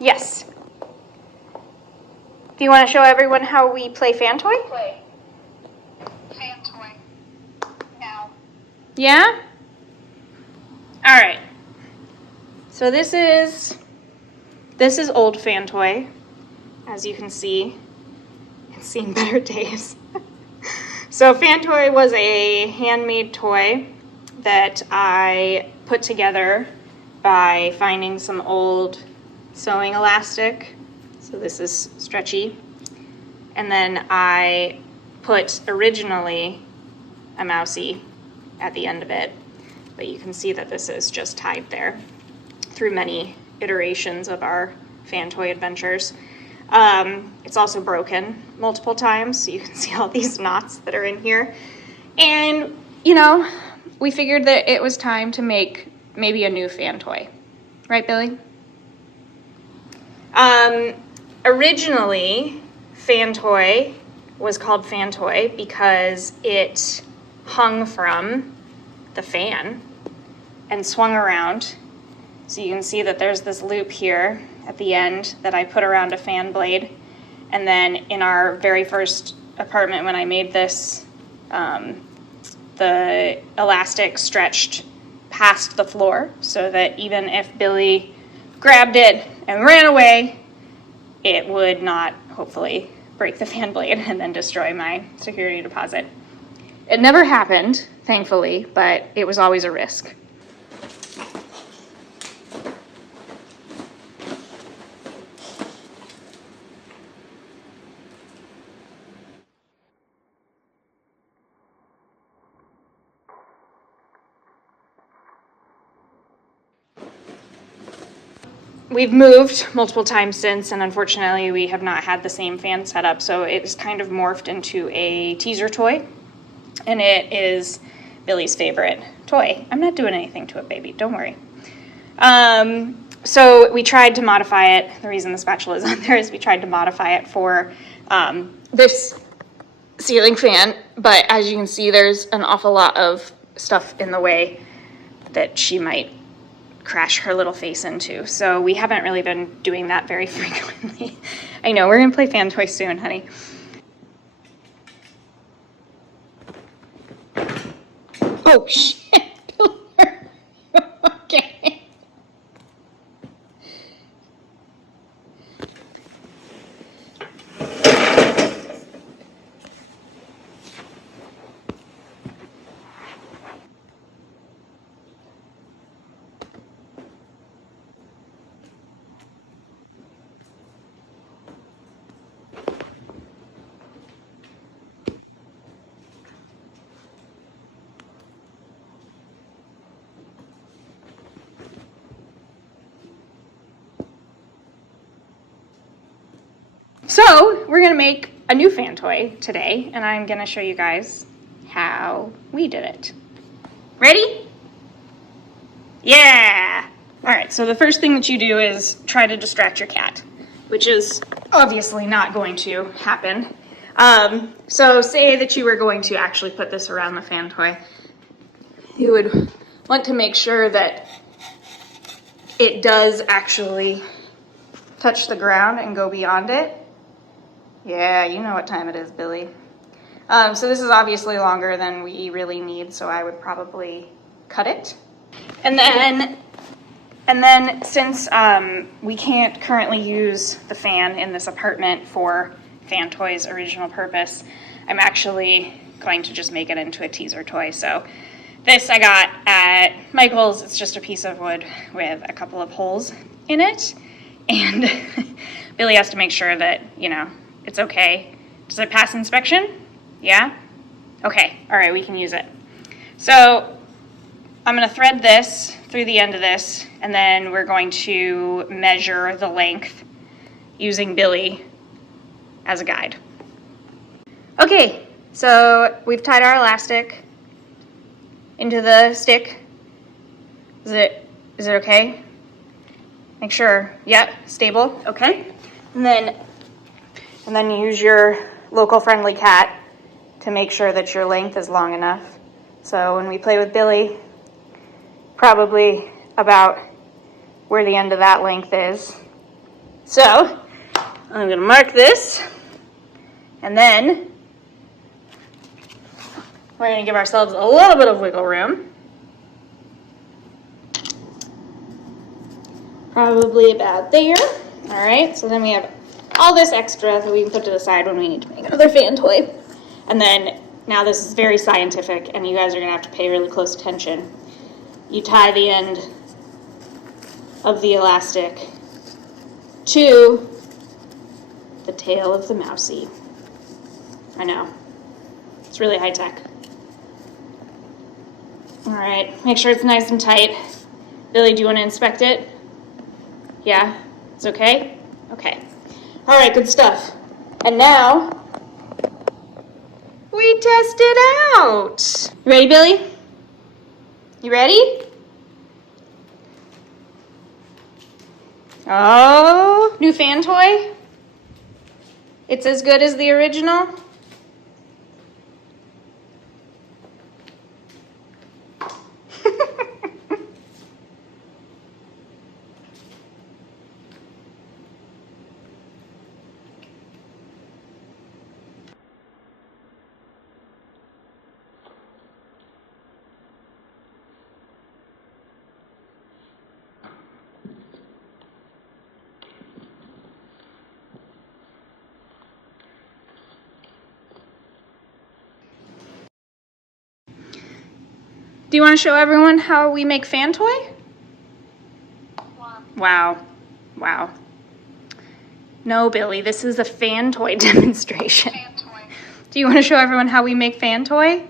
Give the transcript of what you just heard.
Yes. Do you want to show everyone how we play fan toy? Play. Fan toy. Now. Yeah? All right. So this is old fan toy. As you can see, it's seen better days. So fan toy was a handmade toy that I put together by finding some old sewing elastic. So this is stretchy. And then I put originally a mousey at the end of it, but you can see that this is just tied there through many iterations of our fan toy adventures. It's also broken multiple times, so you can see all these knots that are in here. And, you know, we figured that it was time to make maybe a new fan toy. Right, Billy? Originally, fan toy was called fan toy because it hung from the fan and swung around. So you can see that there's this loop here at the end that I put around a fan blade. And then in our very first apartment when I made this, the elastic stretched past the floor so that even if Billy grabbed it and ran away, it would not hopefully break the fan blade and then destroy my security deposit. It never happened, thankfully, but it was always a risk. We've moved multiple times since, and unfortunately we have not had the same fan setup, so it's kind of morphed into a teaser toy, and it is Billy's favorite toy. I'm not doing anything to it, baby, don't worry. So we tried to modify it. The reason the spatula is on there is we tried to modify it for this ceiling fan, but as you can see, there's an awful lot of stuff in the way that she might crash her little face into. So we haven't really been doing that very frequently. I know, we're gonna play fan toy soon, honey. Oh, shit. Okay. So we're gonna make a new fan toy today, and I'm gonna show you guys how we did it. Ready? Yeah! All right, so the first thing that you do is try to distract your cat, which is obviously not going to happen. So say that you were going to actually put this around the fan toy. You would want to make sure that it does actually touch the ground and go beyond it. Yeah, you know what time it is, Billy. So this is obviously longer than we really need, so I would probably cut it. And then since we can't currently use the fan in this apartment for fan toy's original purpose, I'm actually going to just make it into a teaser toy. So this I got at Michael's. It's just a piece of wood with a couple of holes in it. And Billy has to make sure that, you know, it's okay. Does it pass inspection? Yeah? Okay, all right, we can use it. So I'm gonna thread this through the end of this, and then we're going to measure the length using Billy as a guide. Okay, so we've tied our elastic into the stick. Is it okay? Make sure, yep, stable, okay. And then you use your local friendly cat to make sure that your length is long enough. So when we play with Billy, probably about where the end of that length is. So I'm gonna mark this, and then we're gonna give ourselves a little bit of wiggle room. Probably about there. All right, so then we have all this extra that we can put to the side when we need to make another fan toy. And then, now this is very scientific, and you guys are gonna have to pay really close attention. You tie the end of the elastic to the tail of the mousey. I know, it's really high tech. All right, make sure it's nice and tight. Billy, do you want to inspect it? Yeah, it's okay? Okay. All right, good stuff. And now, we test it out. You ready, Billy? You ready? Oh, new fan toy? It's as good as the original? Do you want to show everyone how we make fan toy? Wow. Wow. No, Billy, this is a fan toy demonstration. Fan toy. Do you want to show everyone how we make fan toy?